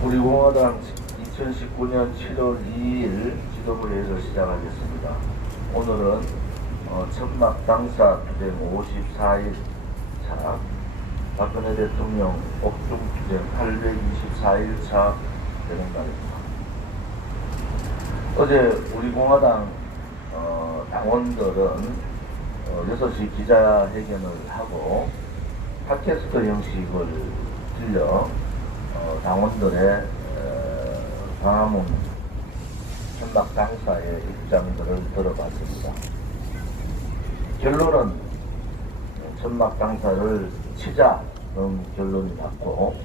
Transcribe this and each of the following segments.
우리 공화당 2019년 7월 2일 지도부회의를 시작하겠습니다. 오늘은 천막 당사 투쟁 54일 차, 박근혜 대통령 옥중 투쟁 824일 차 되는 날입니다. 어제 우리 공화당 당원들은 6시 기자회견을 하고 팟캐스트 형식을 들려 당원들의 광화문 천막 당사의 입장들을 들어봤습니다. 결론은 천막 당사를 치자는 결론이 났고,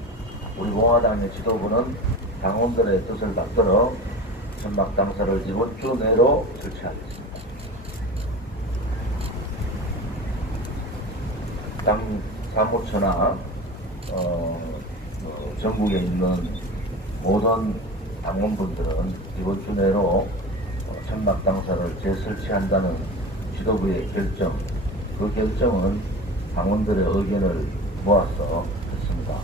우리 공화당의 지도부는 당원들의 뜻을 받들어 천막 당사를 이번 주 내로 설치하겠습니다. 당 사무처나 전국에 있는 모든 당원분들은 이번 주 내로 천막 당사를 재설치한다는 지도부의 결정, 그 결정은 당원들의 의견을 모아서 했습니다.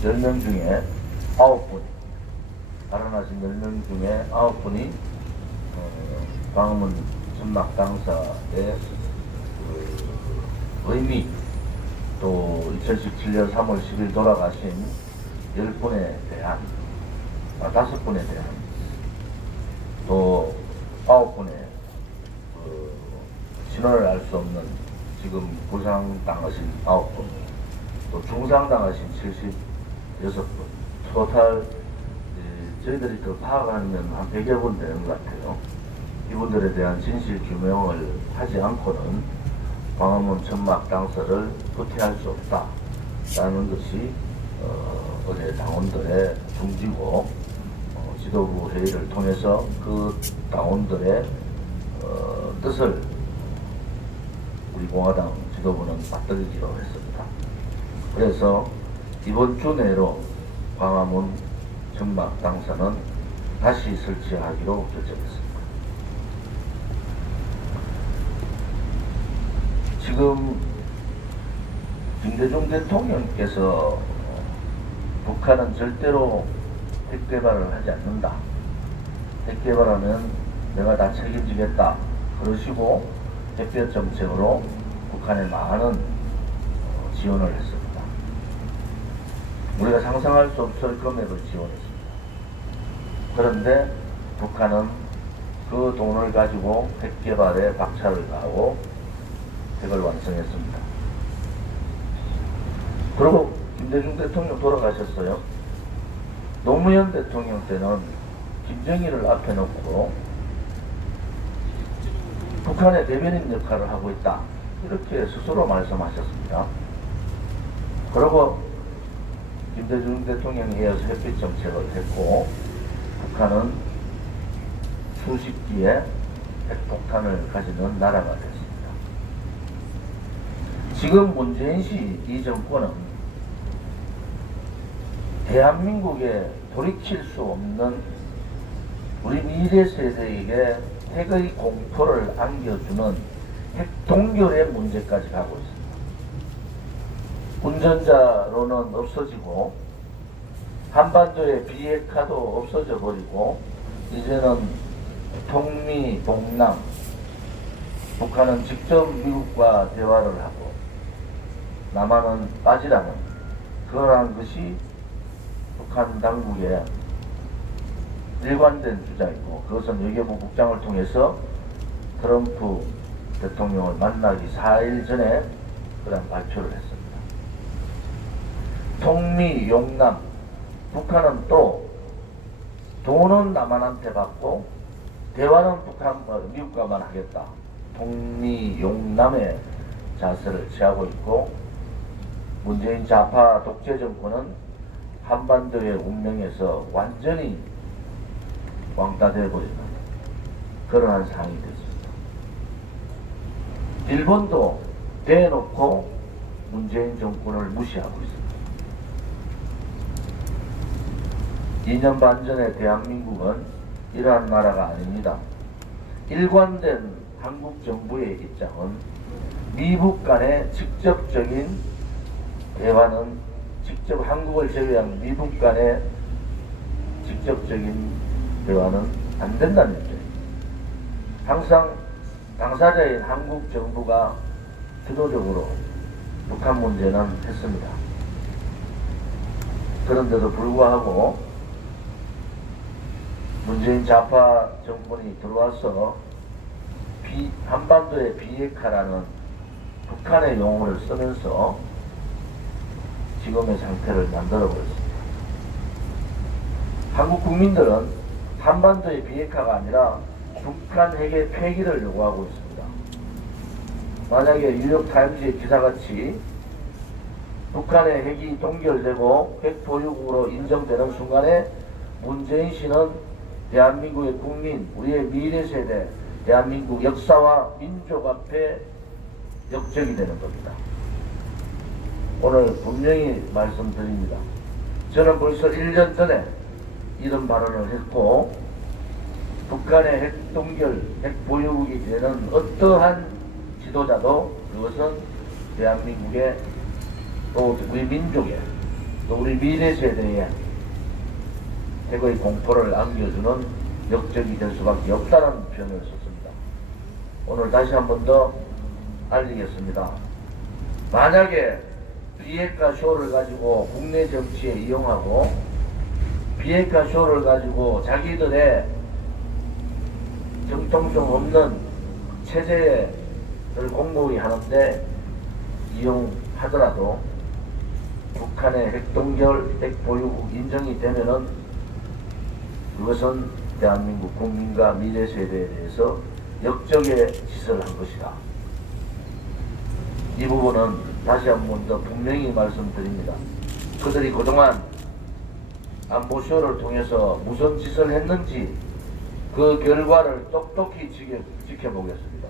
10명 중에 9분, 발언하신 10명 중에 9분이 광화문 천막 당사의 의미, 또 2017년 3월 10일 돌아가신 10분에 대한, 5분에 대한, 또 9분의 신원을 알 수 없는 지금 부상당하신 9분, 또 중상당하신 76분, 토탈 저희들이 더 파악하면 한 100여 분 되는 것 같아요. 이분들에 대한 진실 규명을 하지 않고는 광화문 천막 당사를 후퇴할 수 없다라는 것이 어제 당원들의 중지고, 지도부 회의를 통해서 그 당원들의 뜻을 우리 공화당 지도부는 받들기로 했습니다. 그래서 이번 주 내로 광화문 천막 당사는 다시 설치하기로 결정했습니다. 지금 김대중 대통령께서 북한은 절대로 핵개발을 하지 않는다, 핵개발하면 내가 다 책임지겠다 그러시고 햇볕 정책으로 북한에 많은 지원을 했습니다. 우리가 상상할 수 없을 금액을 지원했습니다. 그런데 북한은 그 돈을 가지고 핵개발에 박차를 가하고 핵을 완성했습니다. 그리고 김대중 대통령 돌아가셨어요. 노무현 대통령 때는 김정일을 앞에 놓고 북한의 대변인 역할을 하고 있다, 이렇게 스스로 말씀하셨습니다. 그리고 김대중 대통령에 의해서 햇빛 정책을 했고, 북한은 수십 기의 핵폭탄을 가지는 나라가 됐습니다. 지금 문재인 씨 이 정권은 대한민국에 돌이킬 수 없는 우리 미래 세대에게 핵의 공포를 안겨주는 핵 동결의 문제까지 가고 있습니다. 운전자로는 없어지고, 한반도의 비핵화도 없어져 버리고, 이제는 통미, 동남, 북한은 직접 미국과 대화를 하고 남한은 빠지라는 그러한 것이 북한 당국의 일관된 주장이고, 그것은 외교부 국장을 통해서 트럼프 대통령을 만나기 4일 전에 그런 발표를 했습니다. 통미, 용남, 북한은 또 돈은 남한한테 받고 대화는 미국과만 하겠다, 통미, 용남의 자세를 취하고 있고, 문재인 좌파 독재 정권은 한반도의 운명에서 완전히 왕따되어버리는 그러한 상황이 됐습니다. 일본도 대놓고 문재인 정권을 무시하고 있습니다. 2년 반 전에 대한민국은 이러한 나라가 아닙니다. 일관된 한국 정부의 입장은 미국 간의 직접적인 대화는 직접 한국을 제외한 미국 간의 직접적인 대화는 안 된다는 입장입니다. 항상 당사자인 한국 정부가 주도적으로 북한 문제는 했습니다. 그런데도 불구하고 문재인 좌파 정권이 들어와서 한반도의 비핵화라는 북한의 용어를 쓰면서 지금의 상태를 만들어버렸습니다. 한국 국민들은 한반도의 비핵화가 아니라 북한 핵의 폐기를 요구하고 있습니다. 만약에 뉴욕타임즈의 기사같이 북한의 핵이 동결되고 핵 보유국으로 인정되는 순간에 문재인 씨는 대한민국의 국민, 우리의 미래 세대, 대한민국 역사와 민족 앞에 역적이 되는 겁니다. 오늘 분명히 말씀드립니다. 저는 벌써 1년 전에 이런 발언을 했고, 북한의 핵 동결, 핵 보유국이 되는 어떠한 지도자도 그것은 대한민국의 또 우리 민족의 또 우리 미래 세대에 핵의 공포를 안겨주는 역적이 될 수밖에 없다는 표현을 썼습니다. 오늘 다시 한 번 더 알리겠습니다. 만약에 비핵화 쇼를 가지고 국내 정치에 이용하고 비핵화 쇼를 가지고 자기들의 정통성 없는 체제를 공고히 하는데 이용하더라도 북한의 핵동결, 핵보유국 인정이 되면은 그것은 대한민국 국민과 미래 세대에 대해서 역적의 짓을 한 것이다. 이 부분은 다시 한 번 더 분명히 말씀드립니다. 그들이 그동안 안보쇼를 통해서 무슨 짓을 했는지 그 결과를 똑똑히 지켜보겠습니다.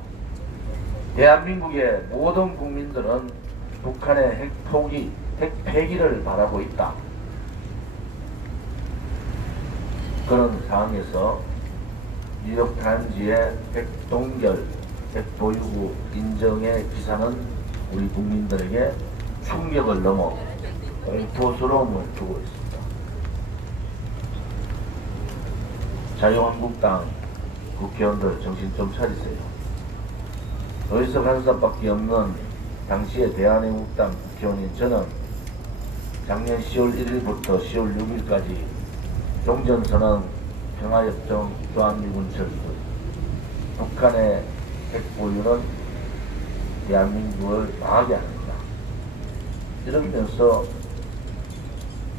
대한민국의 모든 국민들은 북한의 핵 포기, 핵 폐기를 바라고 있다. 그런 상황에서 뉴욕타임즈의 핵 동결, 핵 보유국 인정의 기사는 우리 국민들에게 충격을 넘어 공포스러움을 주고 있습니다. 자유한국당 국회의원들 정신 좀 차리세요. 노희석 한사밖에 없는 당시의 대한애국당 국회의원인 저는 작년 10월 1일부터 10월 6일까지 종전선언, 평화협정, 주한미군 철수, 북한의 핵보유는 대한민국을 망하게 합니다. 이러면서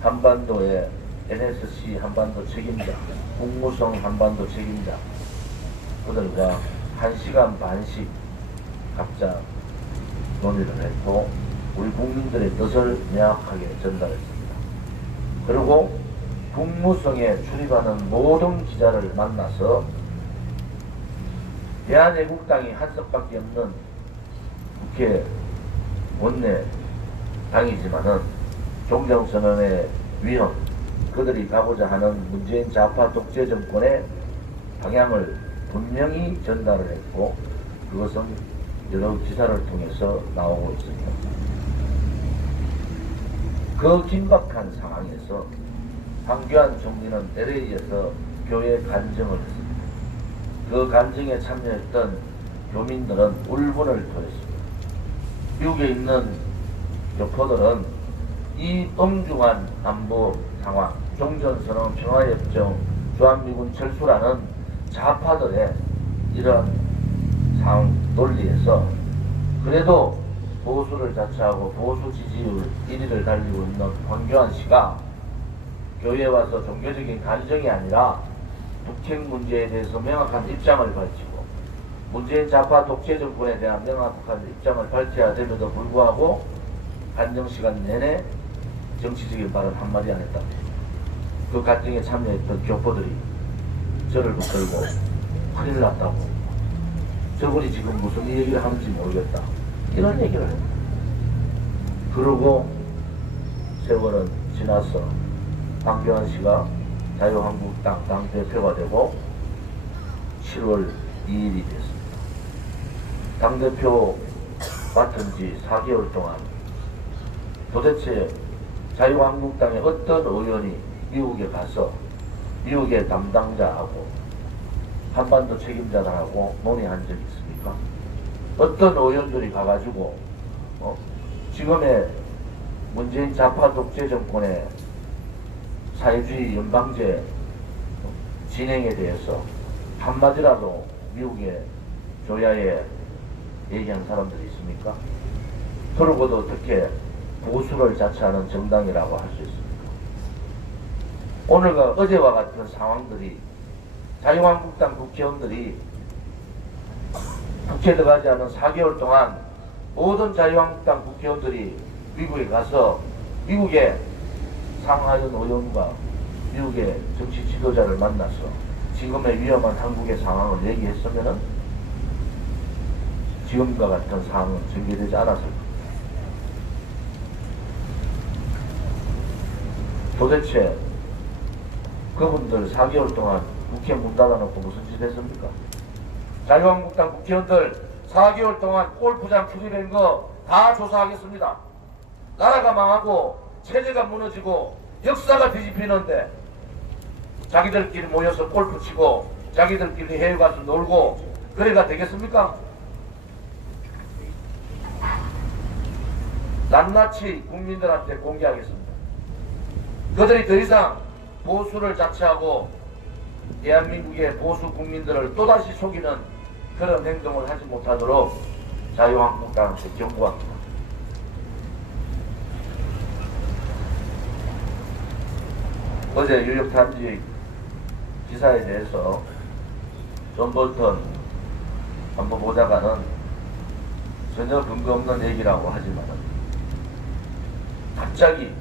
한반도의 NSC 한반도 책임자, 국무성 한반도 책임자 그들과 1시간 반씩 각자 논의를 했고 우리 국민들의 뜻을 명확하게 전달했습니다. 그리고 국무성에 출입하는 모든 기자를 만나서 대한애국당이 한석밖에 없는 국회 원내 당이지만은 종전선언의 위헌, 그들이 가고자 하는 문재인 좌파 독재 정권의 방향을 분명히 전달을 했고 그것은 여러 기사를 통해서 나오고 있습니다. 그 긴박한 상황에서 황교안 총리는 LA에서 교회 간증을 했습니다. 그 간증에 참여했던 교민들은 울분을 토했습니다. 미국에 있는 교포들은 이 엄중한 안보 상황, 종전선언, 평화협정, 주한미군 철수라는 좌파들의 이런 상황 논리에서 그래도 보수를 자처하고 보수 지지율 1위를 달리고 있는 황교안 씨가 교회에 와서 종교적인 간증이 아니라 북핵 문제에 대해서 명확한 입장을 밝히고 문재인 좌파 독재 정권에 대한 명확한 입장을 밝혀야 됨에도 불구하고 간증 시간 내내 정치적인 발언 한마디 안 했다. 그 간증에 참여했던 교포들이 저를 붙들고 큰일 났다고. 저분이 지금 무슨 얘기를 하는지 모르겠다. 이런 얘기를 합니다. 그러고 세월은 지나서 황교안 씨가 자유한국당 당대표가 되고 7월 2일이 됐습니다. 당대표 맡은 지 4개월 동안 도대체 자유한국당의 어떤 의원이 미국에 가서 미국의 담당자하고 한반도 책임자들하고 논의한 적이 있습니까? 어떤 의원들이 가가지고 지금의 문재인 좌파 독재 정권의 사회주의 연방제 진행에 대해서 한마디라도 미국의 조야에 얘기한 사람들이 있습니까? 그러고도 어떻게 보수를 자처하는 정당이라고 할 수 있습니까? 오늘과 어제와 같은 상황들이 자유한국당 국회의원들이 국회에 들어가지 않은 4개월 동안 모든 자유한국당 국회의원들이 미국에 가서 미국의 상하원 의원과 미국의 정치 지도자를 만나서 지금의 위험한 한국의 상황을 얘기했으면은 지금과 같은 상황은 전개되지 않았을 겁니다. 도대체 그분들 4개월 동안 국회 문 닫아놓고 무슨 짓 했습니까? 자유한국당 국회의원들 4개월 동안 골프장 출입한 거 다 조사하겠습니다. 나라가 망하고 체제가 무너지고 역사가 뒤집히는데 자기들끼리 모여서 골프 치고 자기들끼리 해외 가서 놀고 그래가 되겠습니까? 낱낱이 국민들한테 공개하겠습니다. 그들이 더 이상 보수를 자처하고 대한민국의 보수 국민들을 또다시 속이는 그런 행동을 하지 못하도록 자유한국당한테 경고합니다. 어제 뉴욕타임즈 기사에 대해서 존 볼턴 한번 보다가는 전혀 근거 없는 얘기라고 하지만 갑자기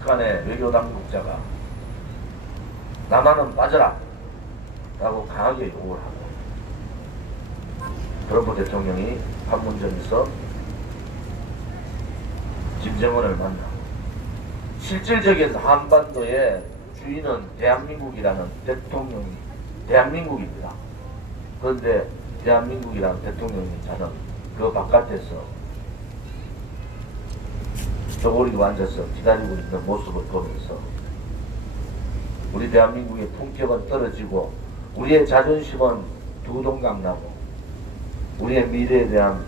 북한의 외교당국자가 남한은 빠져라 라고 강하게 요구를 하고 트럼프 대통령이 판문점에서 김정은을 만나고 실질적인 한반도의 주인은 대한민국이라는 대한민국입니다. 그런데 대한민국이라는 대통령이 저는 그 바깥에서 쪼그리고 앉아서 기다리고 있는 모습을 보면서 우리 대한민국의 품격은 떨어지고 우리의 자존심은 두동강 나고 우리의 미래에 대한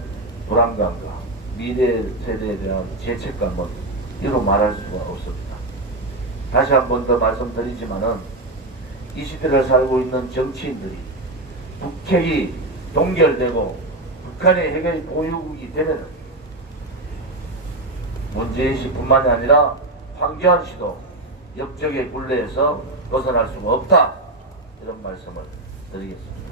불안감과 미래 세대에 대한 죄책감은 이로 말할 수가 없습니다. 다시 한 번 더 말씀드리지만은 이 시대를 살고 있는 정치인들이 북핵이 동결되고 북한의 핵의 보유국이 되면 문재인 씨뿐만이 아니라 황교안 씨도 역적의 굴레에서 벗어날 수가 없다. 이런 말씀을 드리겠습니다.